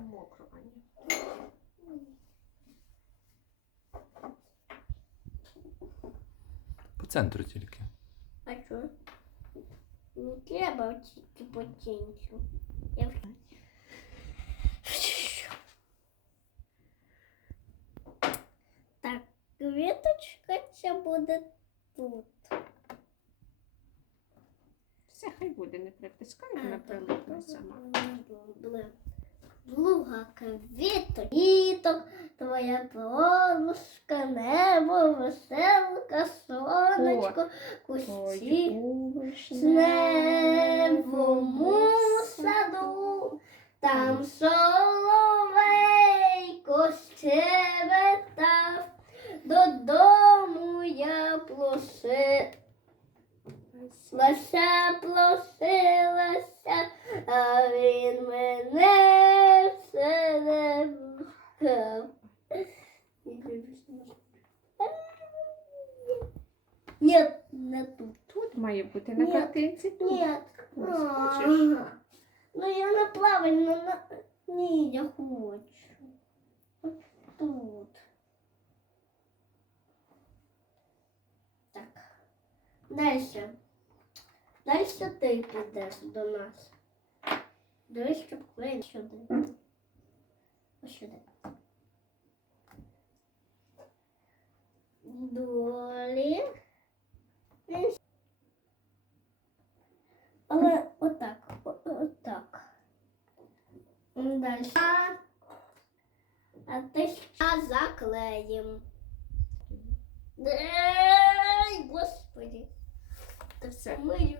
там мокро, Аня. По центру тільки. А що? Не треба тільки по тінцю. Я... в- Так, квіточка ця буде тут. Все, хай буде, не притискай, вона прилипне сама. Друга квіточка, квіток, твоя подушка, небо, веселка, сонечко, кусті. В небому саду, там соловейко щебетав, додому я плоси. Лася плосилася, а він мене все не пускав. Ні, не тут. Тут має бути на Ні. картинці. Тут. Нет. Ось, хочеш? Ну я на плавальну на... Ні, я хочу. От Тут. Так. Дальше. Дальше ти підеш до нас. Дивись, щоб клей сюди. Ось сюди. Далі. А ты сейчас заклеим. Эй, Господи. Це все. Мою